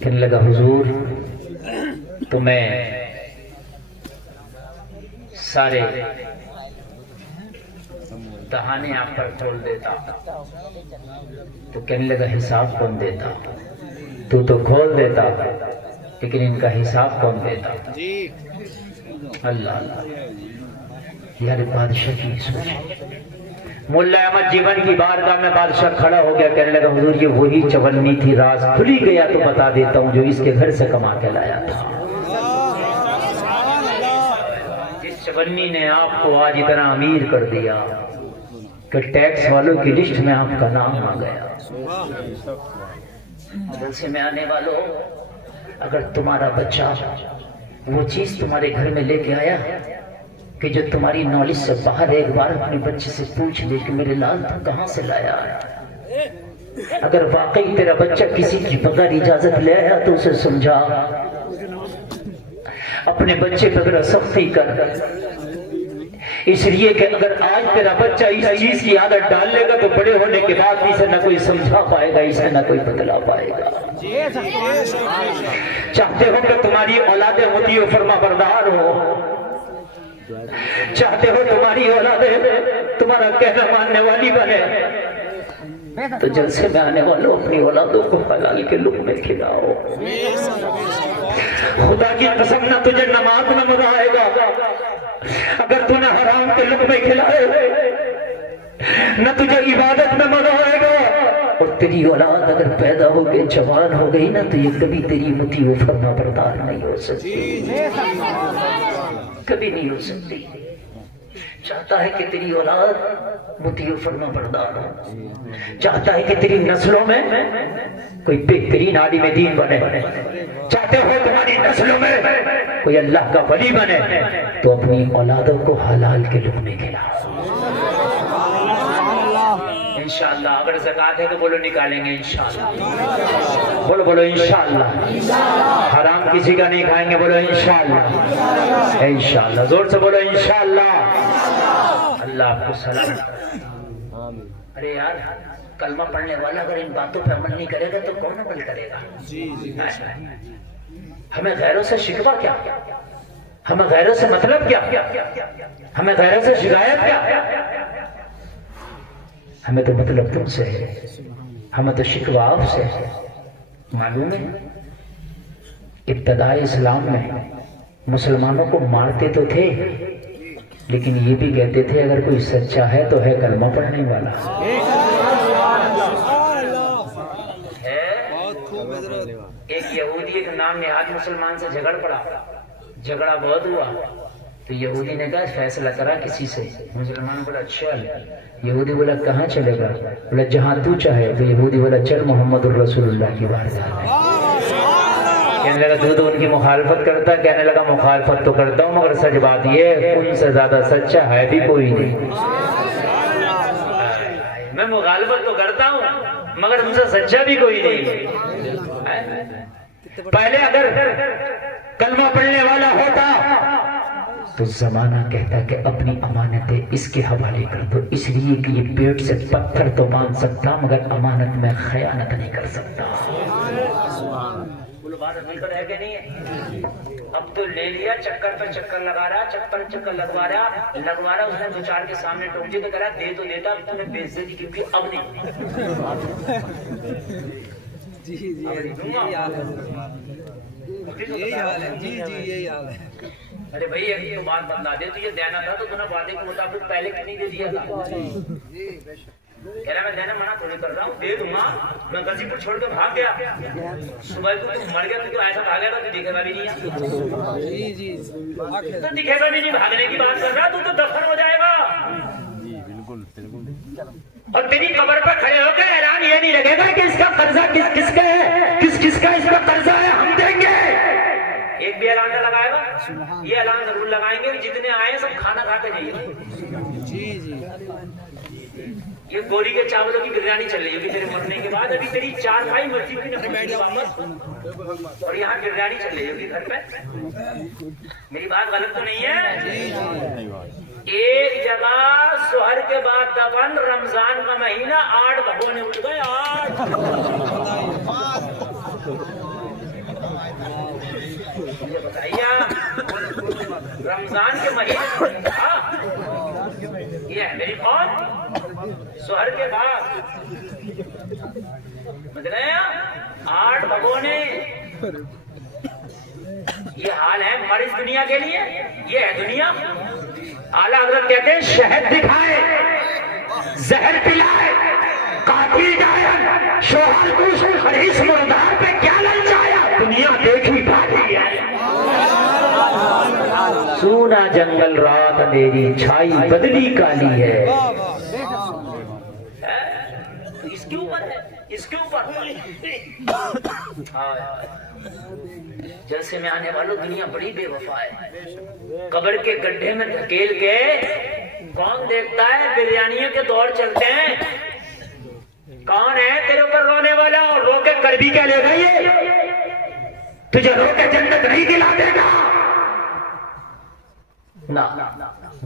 کہنے لگا حضور تو میں سارے دہانے آپ پر کھول دیتا، تو کہنے لگا حساب کون دیتا؟ تو کھول دیتا لیکن ان کا حساب کون دیتا؟ اللہ اللہ، یار بادشاہ کی سوچ۔ مولا احمد جیون کی بارگاہ میں بادشاہ کھڑا ہو گیا، کہنے لگا حضور یہ وہی چونی تھی، راز کھل ہی گیا تو بتا دیتا ہوں، جو اس کے گھر سے کما کے لایا تھا۔ جس چونی نے آپ کو آج اتنا امیر کر دیا کہ ٹیکس والوں کی لسٹ میں آپ کا نام آ گیا۔ جلسے میں آنے والوں، اگر تمہارا بچہ وہ چیز تمہارے گھر میں لے کے آیا کہ جو تمہاری نالج سے باہر، ایک بار اپنے بچے سے پوچھ لے کہ میرے لال تم کہاں سے لایا؟ اگر واقعی تیرا بچہ کسی کی بغیر اجازت لے آیا تو اسے سمجھا، اپنے بچے پہ ذرا سختی کر، اس لیے کہ اگر آج تیرا بچہ اس چیز کی عادت ڈال لے گا تو بڑے ہونے کے بعد اسے نہ کوئی سمجھا پائے گا، اسے نہ کوئی بتلا پائے گا۔ چاہتے ہو کہ تمہاری اولاد مطیع و فرما بردار ہو، چاہتے ہو تمہاری اولاد تمہارا کہنا ماننے والی بنے، تو جلسے میں آنے والوں اپنی اولادوں کو حلال کے لقمے کھلاؤ۔ خدا کی قسم نہ تجھے نماز میں مزہ آئے گا اگر تو نے حرام کے لقمے کھلائے، نہ تجھے عبادت میں مزہ آئے گا، اور تیری اولاد اگر پیدا ہو کے جوان ہو گئی نا تو یہ کبھی تیری مطیع و فرما بردار نہیں ہو سکتی، کبھی نہیں ہو سکتی۔ چاہتا ہے کہ تیری اولاد مطیع و فرما بردار ہو، چاہتا ہے کہ تیری نسلوں میں کوئی بہترین عالم دین بنے، چاہتے ہو تمہاری نسلوں میں کوئی اللہ کا ولی بنے، تو اپنی اولادوں کو حلال کے لقمے کھلاؤ۔ انشاءاللہ اگر زکوٰۃ ہے تو بولو نکالیں گے انشاءاللہ، بولو انشاءاللہ۔ حرام کسی کا نہیں کھائیں گے، بولو انشاءاللہ، انشاءاللہ، زور سے بولو انشاءاللہ۔ اللہ آپ کو سلام۔ ارے یار کلمہ پڑھنے والا اگر ان باتوں پہ عمل نہیں کرے گا تو کون عمل کرے گا؟ ہمیں غیروں سے شکوہ کیا؟ ہمیں غیروں سے مطلب کیا؟ ہمیں غیروں سے شکایت کیا؟ ہمیں تو مطلب تم سے ہے، ہمیں تو شکوہ آپ سے ہے۔ معلوم ہے ابتدائی اسلام میں مسلمانوں کو مارتے تو تھے لیکن یہ بھی کہتے تھے اگر کوئی سچا ہے تو ہے کلمہ پڑھنے والا ہے۔ ایک یہودی ایک نام نہاد مسلمان سے جھگڑ پڑا، جھگڑا بہت ہوا تو یہودی نے کہا فیصلہ کرا کسی سے، مسلمان بولا چل، یہودی بولا کہاں چلے گا؟ بولا جہاں تو چاہے، تو یہودی بولا چل محمد الرسول اللہ کی بارگاہ میں۔ کہنے لگا تو ان کی مخالفت کرتا، کہنے لگا مخالفت تو کرتا ہوں مگر سچ بات یہ ان سے زیادہ سچا ہے بھی کوئی نہیں۔ میں مخالفت تو کرتا ہوں مگر ان سے سچا بھی کوئی نہیں۔ پہلے اگر کلمہ پڑھنے والا ہوتا تو زمانہ کہتا کہ اپنی امانتیں اس کے حوالے کر دو، اس لیے کہ یہ پیٹ سے پتھر تو باندھ سکتا مگر امانت میں خیانت نہیں کر سکتا۔ بات مل کر ہے کہ نہیں ہے؟ اب تو لے لیا، چکر پہ چکر لگا رہا، چکر لگوا رہا، اس نے دو چار کے سامنے ٹوک دیا تو کہہ رہا دے تو دیتا، اب تمہیں بےعزتی کیونکہ اب نہیں۔ جی یہی حال ہے۔ ارے بھائی اگر تو بات بتلا دے تو یہ دینا تھا تو تم نے وعدے کے مطابق پہلے کیوں نہیں دے دیا تھا؟ کہہ رہا میں دینا منع تھوڑی کر رہا ہوں، دے دوں گا۔ میں غازی پور چھوڑ کے بھاگ گیا، صبح کو تو مر گیا، تو ایسا بھاگا تھا تو دکھے گا بھی نہیں، تو دکھے گا بھی نہیں، بھاگنے کی بات کر رہا تو دفن ہو جائے گا۔ اور تیری قبر پر کھڑے ہو کے اعلان یہ نہیں لگے گا کہ اس کا قرضہ کس کا ہے، کس کا اس کا قرضہ ہے، ہم دیں گے۔ ایک بھی اعلان نہ لگائے گا، یہ اعلان ضرور لگائیں گے جتنے آئے سب کھانا کھا کے جائیے۔ یہ گوری کے چاولوں کی بریانی چل رہی ہوگی تیرے مرنے کے بعد، ابھی تیری چار بھائی مسجد کی نفل بیٹھ واپس، اور یہاں بریانی چل رہی ہوگی گھر پہ۔ میری بات غلط تو نہیں ہے؟ ایک جگہ سحر کے بعد دفن، رمضان کا مہینہ، 8 بھگونے اٹھ گئے، 8۔ مجھے بتائیے آپ رمضان کے مہینے میں یہ ہے میری قوم سحر کے بعد سمجھ رہے ہیں 8 بھگونے یہ حال ہے ہماری اس دنیا کے لیے یہ ہے دنیا اعلیٰ حضرت کہتے ہیں شہد دکھائے زہر پلائے قاتل ڈایا شوہر کو خریش مردار پہ کیا للچایا دنیا دیکھی بھالی ہے سونا جنگل رات اندھیری چھائی بدلی کالی ہے اس کے اوپر ہے اس کے اوپر جیسے میں آنے والوں دنیا بڑی بے وفا ہے قبر کے گڈھے میں دھکیل کے کون دیکھتا ہے بریانیوں کے دور چلتے ہیں کون ہے تیرے اوپر رونے والا اور رو کے کر بھی کیا لے گا یہ تجھے رو کے جنت نہیں دلا دے گا نا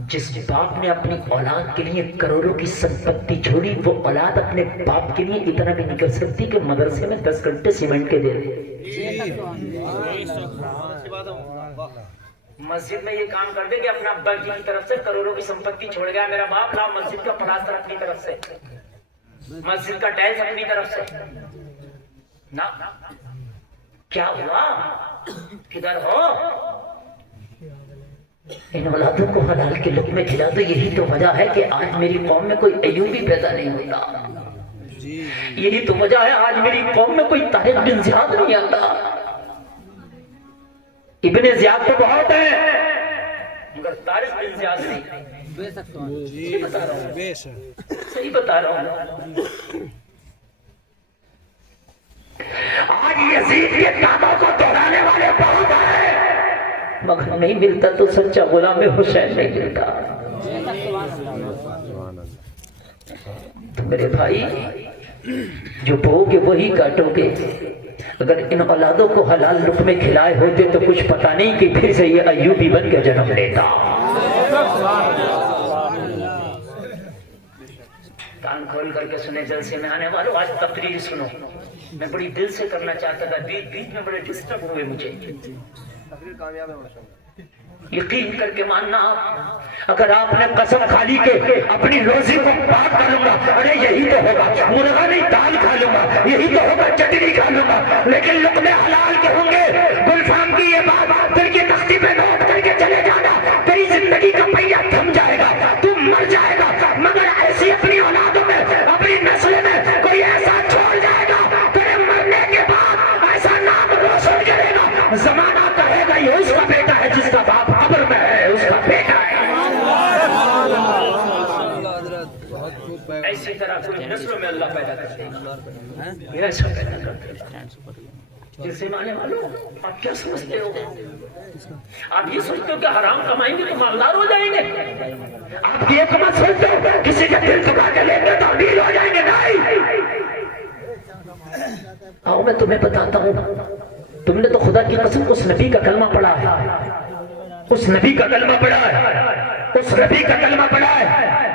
جس باپ نے اپنی اولاد کے لیے کروڑوں کی سمپتی چھوڑی وہ اولاد اپنے باپ کے لیے اتنا بھی نہیں کر سکتی کہ مدرسے میں 10 گھنٹے سیمنٹ کے دے دے مسجد میں یہ کام کر دے کہ اپنا ابا جی کی طرف سے کروڑوں کی سمپتی چھوڑ گیا میرا باپ لاؤ مسجد کا پلاسٹر اپنی طرف سے مسجد کا ٹائلس اپنی طرف سے نا کیا ہوا کدھر ہو ان اولادوں کو حلال کے لقمے کھلا دو یہی تو وجہ ہے کہ آج میری قوم میں کوئی ایوبی پیدا نہیں ہوتا یہی تو وجہ ہے آج میری قوم میں کوئی طارق بن زیاد نہیں آتا ابن زیاد تو بہت ہے مگر طارق بن زیاد نہیں صحیح بتا رہا ہوں آج یزید کے داموں کو دوہرانے والے بہت ہیں مگر نہیں ملتا تو سچا غلام حسین نہیں ملتا تو میرے بھائی جو بو گے وہی کاٹو گے اگر ان اولادوں کو حلال لقمے کھلائے ہوتے تو کچھ پتا نہیں کہ پھر سے یہ ایوبی بن کے جنم لیتا کان کھول کر کے سنے جلسے میں آنے والوں آج تقریر سنو میں بڑی دل سے کرنا چاہتا تھا بیچ میں بڑے ڈسٹرب ہوئے مجھے یقین کر کے ماننا اگر آپ نے قسم کھا لی کہ اپنی روزی کو پاک کر لوں گا ارے یہی تو ہوگا مرغا نہیں دال کھا لوں گا یہی تو ہوگا چٹنی کھا لوں گا لیکن لقمے حلال کے ہوں گے گلفام کی یہ بات دل کی تختی پہ نوٹ کر کے چلے جانا تیری زندگی کا پہیہ تھم جائے گا تم مر جائے گا مگر ایسی اپنی اولادوں میں اپنی نسل میں کوئی ایسا چھوڑ جائے گا تیرے مرنے کے بعد ایسا نام روشن کرے گا زمانہ کہے گا یہ اس کا بیٹا ہے جس کا باپ قبر میں ہے اس کا بیٹا ہے ایسی طرح کوئی نسلوں میں اللہ پیدا کرتے ہیں ایسا پیدا کرتے ہیں جسے مانے والوں آپ کیا سمجھتے ہو آپ یہ سوچتے ہو کہ حرام کمائیں گے تو مالدار ہو جائیں گے آپ یہ کما سوچتے ہو کسی کا دل چکا کے لیں گے تو امیر ہو جائیں گے نہیں آؤ میں تمہیں بتاتا ہوں تم نے تو خدا کی قسم اس نبی کا کلمہ پڑھا ہے اس نبی کا کلمہ پڑھا ہے اس نبی کا کلمہ پڑھا ہے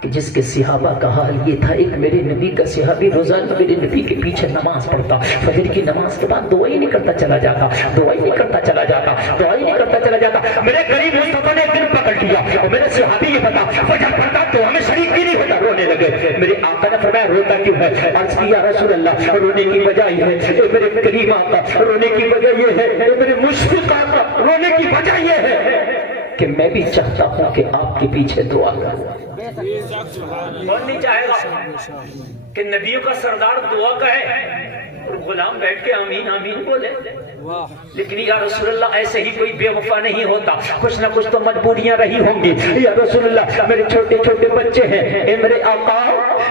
کہ جس کے صحابہ کا حال یہ تھا ایک میرے نبی کا صحابی روزانہ میرے نبی کے پیچھے نماز پڑھتا فجر کی نماز کے بعد دعا ہی نہیں کرتا چلا جاتا دعا ہی نہیں کرتا چلا جاتا دعا ہی نہیں کرتا چلا جاتا میرے قریب مصطفیٰ نے ایک دن پکڑ لیا اور میرے صحابی یہ بتا فجر پڑھتا تو ہمیں شریک بھی نہیں ہوتا رونے لگے میرے آقا نے فرمایا روتا کیوں ہے عرض کیا رسول اللہ رونے کی وجہ یہ ہے اے میرے کریم آقا رونے کی وجہ یہ ہے اے میرے مشفق آقا رونے کی وجہ یہ ہے کہ میں بھی چاہتا ہوں کہ آپ کے پیچھے دعا کروں کون نہیں چاہے گا کہ نبیوں کا سردار دعا کہے اور غلام بیٹھ کے آمین آمین بولے لیکن یا رسول اللہ ایسے ہی کوئی بے وفا نہیں ہوتا کچھ نہ کچھ تو مجبوریاں رہی ہوں گی یا رسول اللہ میرے چھوٹے چھوٹے بچے ہیں اے میرے آقا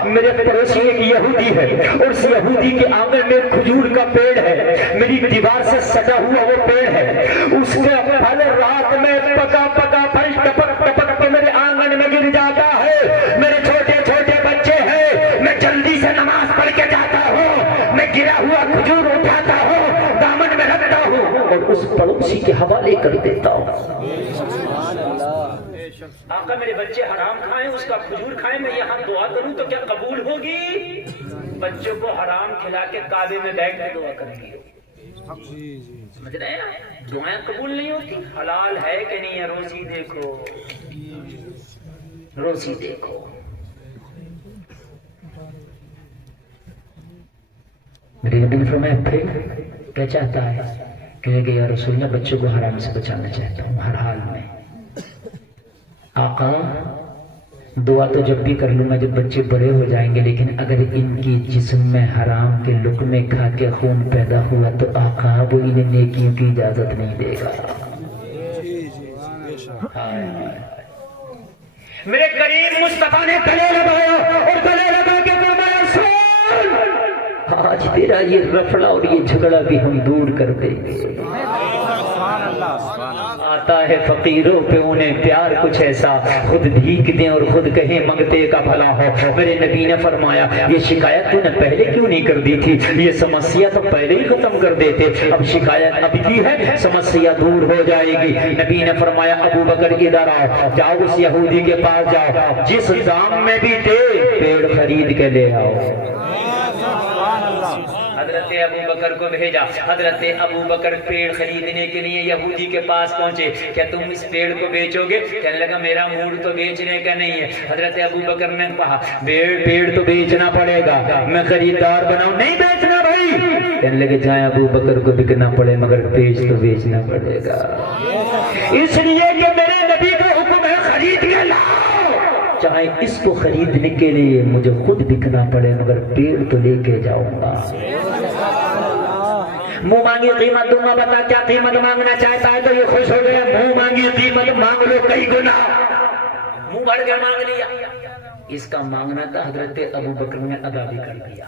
میرے پڑوسی ایک یہودی ہے اور اس یہودی کے آنگن میں کھجور کا پیڑ ہے میری دیوار سے سجا ہوا وہ پیڑ ہے اس کے پھل رات میں پکا پکا پھل ٹپک ٹپک کے میرے آنگن میں گر جاتا ہے میرے چھوٹے چھوٹے بچے ہیں میں جلدی سے نماز پڑھ کے جاتا ہوں میں گرا ہوا کھجور اٹھاتا ہوں دامن میں رکھتا ہوں اور اس پڑوسی کے حوالے کر دیتا ہوں آقا میرے بچے حرام کھائیں اس کا کھجور کھائیں میں یہاں دعا کروں تو کیا قبول ہوگی بچوں کو حرام کھلا کے کعبے میں بیٹھ کے دعا کریں گے سمجھ رہے ہیں؟ دعائیں قبول نہیں ہوتی. حلال ہے کہ نہیں ہے؟ روزی دیکھو، روزی دیکھو. میرے نبی نے فرمایا پھر کیا چاہتا ہے؟ کہنے کہ یا رسول اللہ بچوں کو حرام سے بچانا چاہتا ہوں ہر حال میں. آقا دعا تو جب بھی کر لوں گا جب بچے بڑے ہو جائیں گے، لیکن اگر ان کی جسم میں حرام کے لقمے کھا کے خون پیدا ہوا تو آقا وہ انہیں نیکیوں کی اجازت نہیں دے گا. میرے کریم مصطفیٰ نے گلے لگایا اور گلے لگا کے فرمایا سن، آج تیرا یہ رفڑا اور یہ جھگڑا بھی ہم دور کر دیں گے. آتا ہے فقیروں پہ انہیں پیار کچھ ایسا، خود بھیک دیں اور خود کہیں منگتے کا بھلا ہو. میرے نبی نے فرمایا یہ شکایت تو نے پہلے کیوں نہیں کر دی تھی؟ یہ سمسیا تو پہلے ہی ختم کر دیتے. اب شکایت اب کی ہے، سمسیا دور ہو جائے گی. نبی نے فرمایا ابو بکر ادھر آؤ، جاؤ اس یہودی کے پاس جاؤ، جس دام میں بھی دے پیڑ خرید کے لے آؤ. حضرت ابو بکر کو بھیجا. حضرت ابو بکر پیڑ خریدنے کے لیے یہودی کے پاس پہنچے. کیا تم اس پیڑ کو بیچو گے؟ کہنے لگا میرا موڈ تو بیچنے کا نہیں ہے. حضرت ابو بکر نے کہا پیڑ تو بیچنا پڑے گا، میں خریدار بناؤں. نہیں بیچنا بھائی. کہنے لگے جائیں ابو بکر کو بکنا پڑے مگر پیش تو بیچنا پڑے گا، اس لیے کہ میرے نبی کا حکم ہے خرید کے لاؤ. چاہے اس کو خریدنے کے لیے مجھے خود بکنا پڑے مگر پیڑ تو لے کے جاؤں گا. منہ مانگی قیمت دوں گا، بتا کیا قیمت مانگنا چاہتا ہے؟ تو یہ خوش ہو گیا. منہ مانگی قیمت مانگ لو کئی گنا. منہ بڑھ کے مانگ لیا. اس کا مانگنا تھا، حضرت ابو بکر نے ادا بھی کر دیا.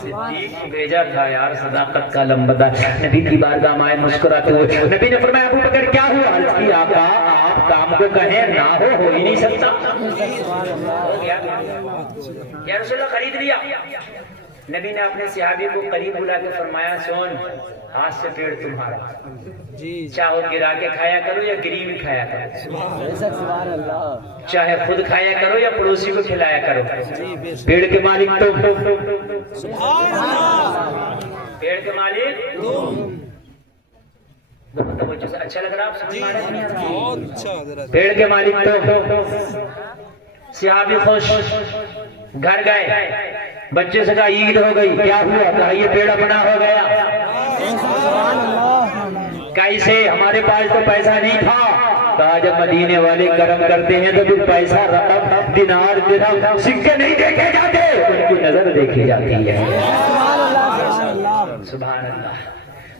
صدیق بھیجا تھا یار، صداقت کا لمبا. نبی کی بارگاہ میں آئے مسکراتے ہوئے. نبی نے فرمایا ابو بکر کیا ہوا؟ عرض کی آقا آپ کام کو کہیں نہ ہو ہی نہیں سکتا. یا رسول اللہ خرید لیا. نبی نے اپنے صحابی کو قریب بلا کے فرمایا سن، آج سے پیڑ تمہارا، چاہو گرا کے کھایا کرو یا گری میں کھایا کرو، چاہے خود کھایا کرو یا پڑوسی کو کھلایا کرو. پیڑ کے مالک تم، پیڑ کے مالک اچھا لگ رہا آپ؟ پیڑ کے مالک تو. صحابی خوش، گھر گئے، بچے سے کہا عید ہو گئی. کیا ہوا؟ کہا یہ پیڑ اپنا ہو گیا. کیسے؟ ہمارے پاس تو پیسہ نہیں تھا. کہا جب مدینے والے کرم کرتے ہیں تو پھر پیسہ رقم دینار درہم سکے نہیں دیکھے جاتے، ان کی نظر دیکھی جاتی ہے. سبحان اللہ.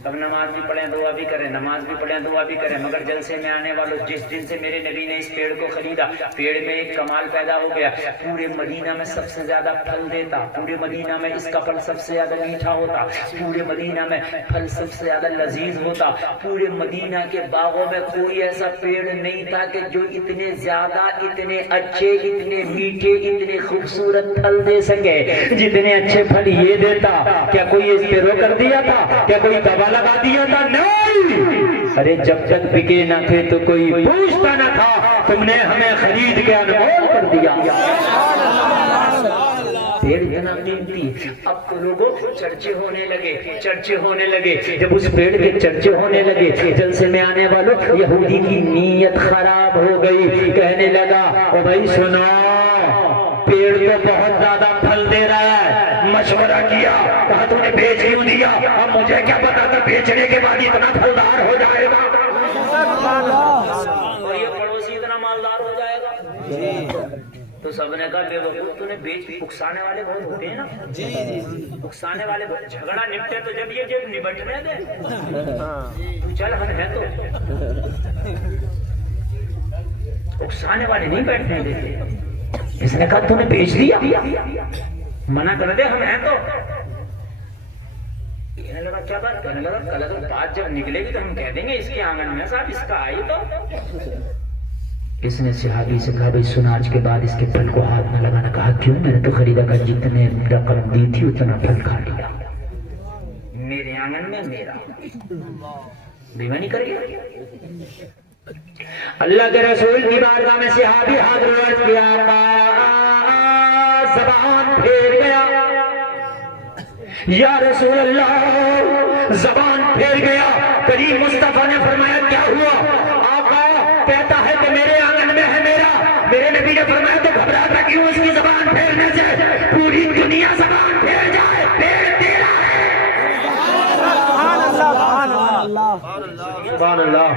اب نماز بھی پڑھیں دعا بھی کریں، نماز بھی پڑھیں دعا بھی کریں، مگر جلسے میں آنے والوں جس دن سے میرے نبی نے اس پیڑ کو خریدا، پیڑ میں ایک کمال پیدا ہو گیا. پورے مدینہ میں سب سے زیادہ پھل دیتا، پورے مدینہ میں اس کا پھل سب سے زیادہ میٹھا ہوتا، پورے مدینہ میں پھل سب سے زیادہ لذیذ ہوتا. پورے مدینہ کے باغوں میں کوئی ایسا پیڑ نہیں تھا کہ جو اتنے زیادہ، اتنے اچھے، اتنے میٹھے، اتنے خوبصورت پھل دے سکے جتنے اچھے پھل یہ دیتا. کیا کوئی اس پہ رو کر دیا تھا؟ کیا کوئی دبا لگا دیا تھا؟ نہیں. ارے جب تک بکے نہ تھے تو کوئی پوچھتا نہ تھا، تم نے ہمیں خرید کے انمول کر دیا. پیڑ اتنا قیمتی. اب تو لوگوں چرچے ہونے لگے، چرچے ہونے لگے. جب اس پیڑ کے چرچے ہونے لگے، جلسے میں آنے والوں یہودی کی نیت خراب ہو گئی. کہنے لگا او بھائی سنو، پیڑ تو بہت زیادہ پھل دے رہا ہے. مشورہ کیا، کہا تو نے بیچ کیوں دیا؟ اب مجھے کیا پتا تھا بیچنے کے بعد اتنا پھلدار ہو جائے گا اور یہ پڑوسی اتنا مالدار ہو جائے گا. تو سب نے کہا بے وقوف تو نے بیچ. اکسانے والے بہت ہوتے ہیں نا، اکسانے والے بہت. جھگڑا نپٹے تو جب یہ جب نبٹنے دے چل ہم ہیں تو. اکسانے والے نہیں بیٹھنے دیتے. اس نے کہا تو نے بیچ دیا؟ منع کر دے ہم ہیں تو. کہنے لگا کیا بات؟ کہنے لگا کل اگر بات جب نکلے گی تو ہم کہہ دیں گے اس کے آنگن میں صاحب اس کا آئی تو. اس نے صحابی سے کہا بھائی سن آج کے بعد اس کے پھل کو ہاتھ نہ لگانا. کہا کیوں؟ میں نے تو خریدا کر جتنے رقم دی تھی اتنا پھل کھا لیا. میرے آنگن میں میرا. بیمانی کر گیا. اللہ کے رسول کی بارگاہ میں صحابی حاضر کیا، زبان پھیر گیا. یا رسول اللہ زبان پھیر گیا. کریم مصطفیٰ نے فرمایا کیا ہوا؟ آقا کہتا ہے کہ میرے آنگن میں ہے میرا. میرے نبی نے فرمایا تو گھبراتا کیوں اس کی زبان پھیرنے سے؟ پوری دنیا زبان پھیر جائے، پیڑ تیرا ہے. سبحان اللہ.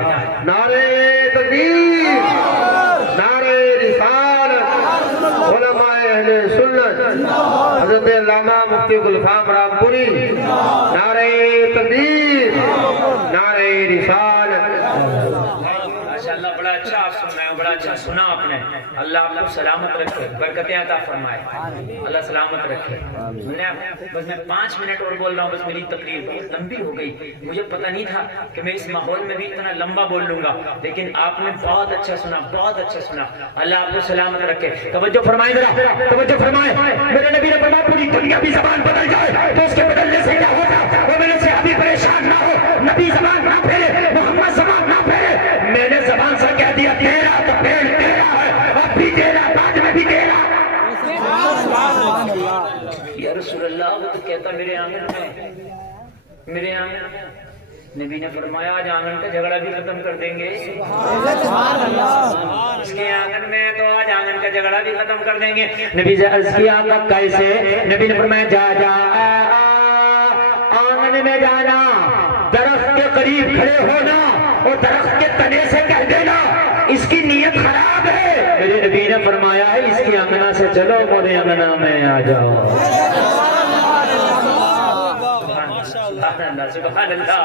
نعرہ تکبیر، نعرہ رسالت، علماء اہل سنت حضرت علامہ مفتی گلفام رامپوری. نعرہ تکبیر، نعرہ رسالت. ماشاءاللہ بڑا اچھا آپ سن رہے ہیں، بڑا اچھا سنا آپ نے. اللہ آپ کو سلامت رکھے، برکتیں عطا فرمائے، اللہ سلامت رکھے. بس میں 5 منٹ اور بول رہا ہوں، بس میری تقریر بہت لمبی ہو گئی. مجھے پتہ نہیں تھا کہ میں اس ماحول میں بھی اتنا لمبا بول لوں گا، لیکن آپ نے بہت اچھا سنا، بہت اچھا سنا. اللہ آپ کو سلامت رکھے. توجہ فرمائیں ذرا، توجہ فرمائیں. میرے نبی نے فرمایا پوری دنیا بھی زبان بدل جائے تو اس کے بدلنے سے کیا ہوگا؟ وہ میرے سے ابھی پریشان نہ ہو. نبی زبان نہ پھیرے، محمد زبان نہ پھیرے. میں نے زبان سے کہہ دیا تیرا تو پیڑ تیرا ہے، اب بھی تیرا، بعد میں بھی تیرا. یا رسول اللہ وہ تو کہتا میرے آنگن میں، میرے آنگن میں. نبی نے فرمایا آج آنگن کا جھگڑا بھی ختم کر دیں گے. اس کے آنگن میں تو آج آنگن کا جھگڑا بھی ختم کر دیں گے. نبی سے عرض کیا آقا کیسے؟ نبی نے فرمایا جا آنگن میں جانا، درخت کے قریب کھڑے ہونا اور درخت کے تنے سے کہہ دینا اس کی نیت خراب ہے. میرے نبی نے فرمایا ہے اس کی آنگنا سے چلو، میرے آنگنا میں آ جاؤ. سبحان اللہ.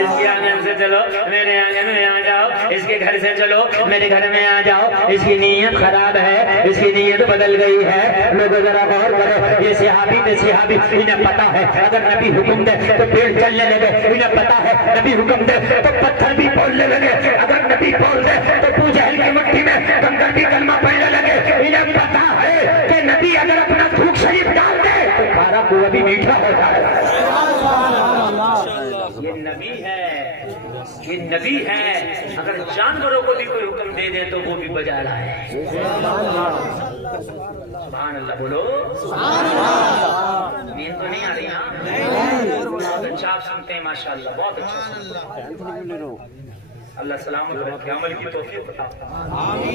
اس کے آنگن سے چلو، میرے آنگن میں آ جاؤ. اس کے گھر سے چلو، میرے گھر میں آ جاؤ. اس کی نیت خراب ہے، اس کی نیت بدل گئی ہے. لوگ ذرا غور کرو. یہ صحابی تھے، صحابی انہیں پتا ہے اگر نبی حکم دے تو پیڑ چلنے لگے. انہیں پتا ہے نبی حکم دے تو پتھر بھی بولنے لگے. اگر نبی بول دے تو ابو جہل کی مٹی میں کنکر بھی کلمہ پڑھنے لگے. انہیں پتا ہے کہ نبی اگر اپنا تھوک شریف ڈال دے تو کھارا کنواں بھی میٹھا ہو جائے. یہ نبی ہے، یہ نبی ہے. اگر جانوروں کو بھی کوئی حکم دے دے تو وہ بھی بجا لائے. سبحان اللہ بولو. نیند تو نہیں آ رہی نا؟ بہت اچھا آپ سنتے ہیں ماشاءاللہ، بہت اچھا سنتے ہیں. اللہ سلامت رکھے، عمل کی توفیق عطا فرمائے.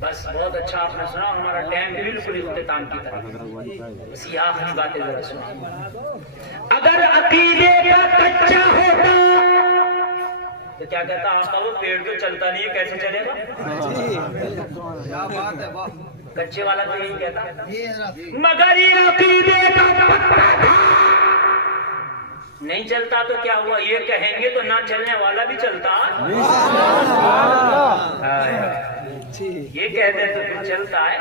بس بہت اچھا آپ نے سنا. ہمارا ٹائم بالکل اختتام کی طرف. اسی آخری باتیں ذرا سنا. اگر عقیدے کا کچا ہوتا تو کیا کہتا آقا وہ پیڑ تو چلتا نہیں ہے، کیسے چلے گا؟ کچے والا تو یہی کہتا. مگر یہ عقیدے کا پکا تھا، نہیں چلتا تو کیا ہوا؟ یہ کہیں گے تو نہ چلنے والا بھی چلتا. یہ کہتے تو پھر چلتا ہے.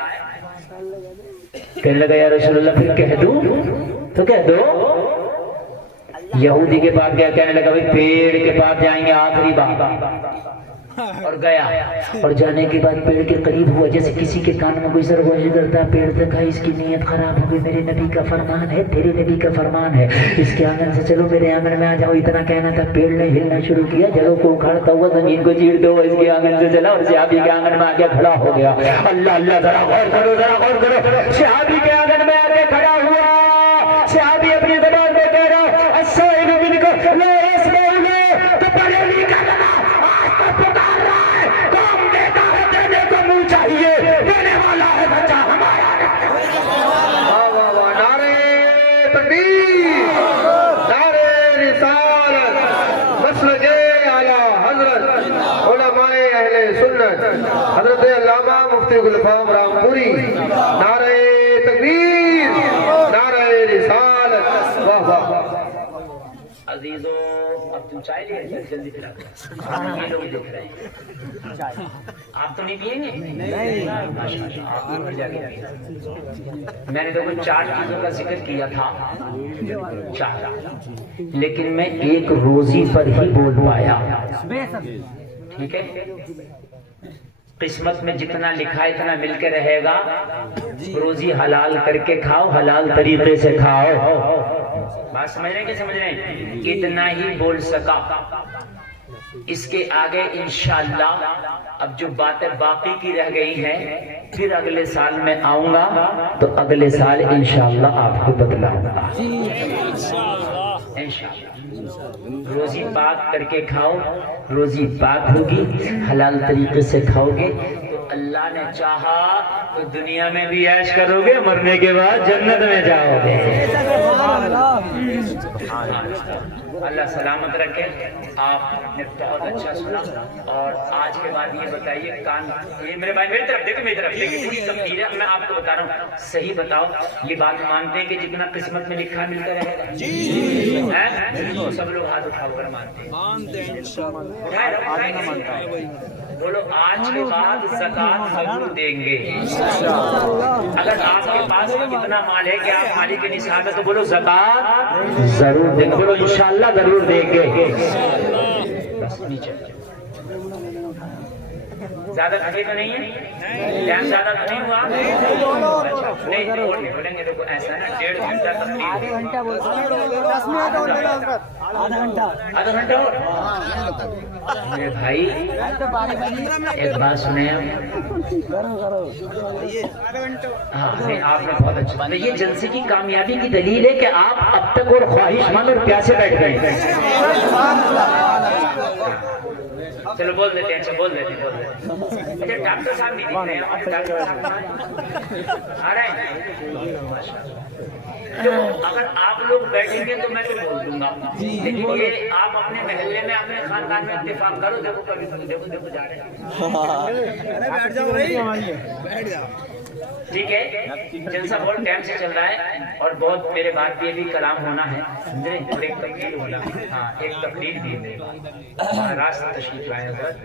کہنے لگا یا رسول اللہ پھر کہہ دوں تو کہہ دو. یہودی کے پاس گیا، کہنے لگا بھائی پیڑ کے پاس جائیں گے آخری بار. اور گیا، اور جانے کے بعد پیڑ کے قریب ہوا جیسے کسی کے کان میں کوئی سرگوشی کرتا ہے. پیڑ سے کہا اس کی نیت خراب ہو گئی، میرے نبی کا فرمان ہے، تیرے نبی کا فرمان ہے، اس کے آنگن سے چلو، میرے آنگن میں آ جاؤ. اتنا کہنا تھا، پیڑ نے ہلنا شروع کیا، جڑوں کو اکھاڑتا ہوا زمین کو چیرتے ہوا اس کے آنگن سے چلا اور صحابی کے آنگن میں آ کے کھڑا ہو گیا. اللہ اللہ ذرا غور کرو، ذرا غور کرو. صحابی کے آنگن میں آ کے کھڑا ہوا. صحابی اپنی زبان میں کہہ رہا السائل منکم لا يسمعون تو بریلی کا لگا آج تو پکار رہا ہے. قوم دیتا ہے دینے کو منہ چاہیے، دینے والا ہے بچہ ہمارا. نعرہ تکبیر، نعرہ رسالت، مسلک اعلی حضرت علماء اہل سنت حضرت علامہ مفتی گلفام رامپوری. نعرہ تکبیر، نعرہ رسالت. واہ واہ. عزیزو اب تم چائے لے جلدی پلا کر. یہ لوگ دیکھ رہے ہیں. آپ تو نہیں پیئیں گے؟ آپ گھر جا کے. میں نے تو کچھ 4 چیزوں کا ذکر کیا تھا، 4، لیکن میں ایک روزی پر ہی بول پایا. ٹھیک ہے، قسمت میں جتنا لکھا اتنا مل کے رہے گا. روزی حلال کر کے کھاؤ، حلال طریقے سے کھاؤ. بات سمجھ رہے ہیں کہ سمجھ رہے ہیں؟ اتنا ہی بول سکا. اس کے آگے انشاءاللہ اب جو باتیں باقی کی رہ گئی ہیں پھر اگلے سال میں آؤں گا تو اگلے سال انشاءاللہ آپ کو بتلاؤں گا انشاءاللہ۔ روزی پاک کر کے کھاؤ، روزی پاک ہوگی، حلال طریقے سے کھاؤ گے تو اللہ نے چاہا تو دنیا میں بھی عیش کرو گے، مرنے کے بعد جنت میں جاؤ گے۔ اللہ سلامت رکھے۔ آپ نے بہت اچھا سنا، اور آج کے بعد یہ بتائیے کان، یہ میرے بھائی میری طرف دیکھیں، میری طرف دیکھیں، پوری تقریر ہے، میں آپ کو بتا رہا ہوں، صحیح بتاؤ یہ بات مانتے ہیں کہ جتنا قسمت میں لکھا ملتا رہے گا؟ جی سب لوگ ہاتھ اٹھا کر مانتے ہیں، بولو آج کے بعد زکات ضرور دیں گے۔ اگر آپ کے پاس اتنا مال ہے کہ آپ مالی کے نصاب ہے تو بولو زکات ضرور دیں گے، بولو انشاءاللہ ضرور دیں گے۔ بس نیچے زیادہ کھڑے تو نہیں ہے، ٹائم زیادہ تو نہیں ہوا، نہیں بولیں گے دیکھو ایسا نا 1.5 گھنٹہ تقریر، آدھا گھنٹہ اور میرے بھائی ایک بات سنیں ہاں آپ نے بہت اچھا بات ہے، یہ جلسے کی کامیابی کی دلیل ہے کہ آپ اب تک اور خواہش مند اور پیاسے بیٹھ گئے ہیں۔ چلو بول دیتے ہیں، اچھا بول دیتے ہیں، اچھا ڈاکٹر صاحب نہیں دکھ رہے ہیں، ڈاکٹر صاحب آ رہے ہیں؟ تو اگر آپ لوگ بیٹھیں گے تو میں تو بول دوں گا، لیکن یہ آپ اپنے محلے میں اپنے خاندان میں اتفاق کرو، دیکھو کبھی دیکھو جا رہے ہیں، ٹھیک ہے؟ جلسہ بہت ٹائم سے چل رہا ہے اور بہت میرے بعد بھی ابھی کلام ہونا ہے، سمجھے؟ اور ایک تقریر ہونا ہے، ہاں ایک تقریر بھی ہے، مہاراشٹر تشریف لائے حضرت،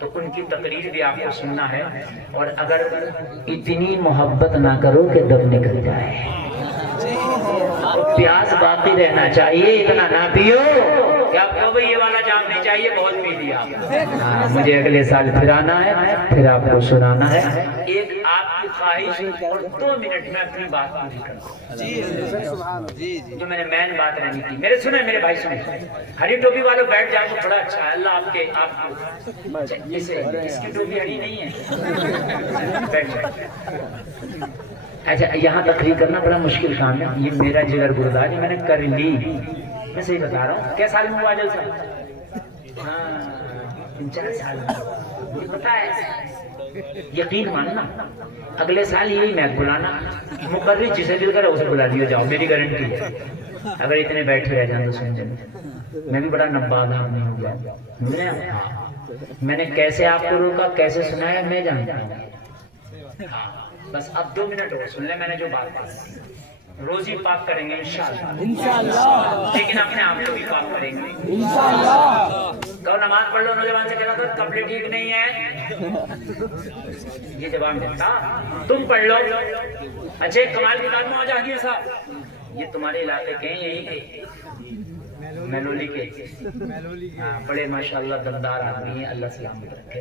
تو ان کی تقریر بھی آپ کو سننا ہے، اور اگر اتنی محبت نہ کرو کہ دم نکل جائے، پیاس باقی رہنا چاہیے، اتنا نہ پیو کہ آپ کو بھئی یہ والا جام نہیں چاہیے، بہت پی لیا، مجھے اگلے سال پھر آنا ہے، پھر آپ کو سنانا ہے۔ ایک آپ کی خواہش اور 2 منٹ میں اپنی بات پوری کروں، جو میں نے مین بات رہنی تھی، میرے سنیں میرے بھائی سنیں، ہری ٹوپی والے بیٹھ جائیں تو بڑا اچھا ہے، اللہ آپ کو اس کی ٹوپی ہری نہیں ہے، بیٹھ جائیں۔ اچھا یہاں تقریر کرنا بڑا مشکل کام ہے، یہ میرا جگر گردہ ہے، میں نے کر لی، میں صحیح بتا رہا ہوں۔ کیا سال میں ہوا جلسہ؟ ہاں 3-4 سال میں، پتا ہے یقین ماننا اگلے سال یہی میں بلانا، مقرر جسے دل کرے اسے بلا لیا جاؤ، میری گارنٹی ہے، اگر اتنے بیٹھے رہ جائیں تو سن جائیں، میں بھی بڑا نباد نہیں ہو گیا، میں نے کیسے آپ کو روکا کیسے سنایا میں جانتا ہوں، بس اب 2 منٹ اور سن لیں، میں نے جو بات کی روزی پاک کریں گے انشاءاللہ، لیکن اپنے آپ کو بھی پاک کریں گے انشاءاللہ۔ کہو نماز پڑھ لو، نوجوان سے کہنا تو کپڑے ٹھیک نہیں ہے، یہ جواب دیتا تم پڑھ لو۔ اچھا کمال کی بات میں جہانگیر صاحب، یہ تمہارے علاقے کے ہیں، یہی میلولی کے، بڑے ماشاءاللہ دمدار آدمی ہیں، اللہ سلامت رکھے۔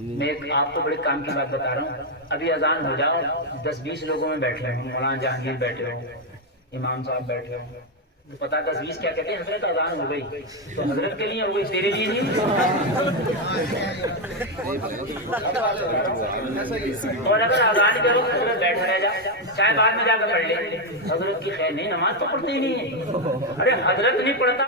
میں آپ کو بڑے کام کی بات بتا رہا ہوں، ابھی اذان ہو جاؤ 10-20 لوگوں میں بیٹھے ہوں، مولانا جہانگیر بیٹھے ہوں، امام صاحب بیٹھے ہوں، تو پتا 10-20 کیا کہتے ہیں، حضرت اذان ہو گئی، تو حضرت کے لیے ہو گئی، تیرے لیے نہیں۔ اور اگر اذان کرو حضرت بیٹھا رہ جا، چاہے بعد میں جا کر پڑھ لے، حضرت کی خیر نہیں، نماز تو پڑھتے ہی نہیں ہے، ارے حضرت نہیں پڑھتا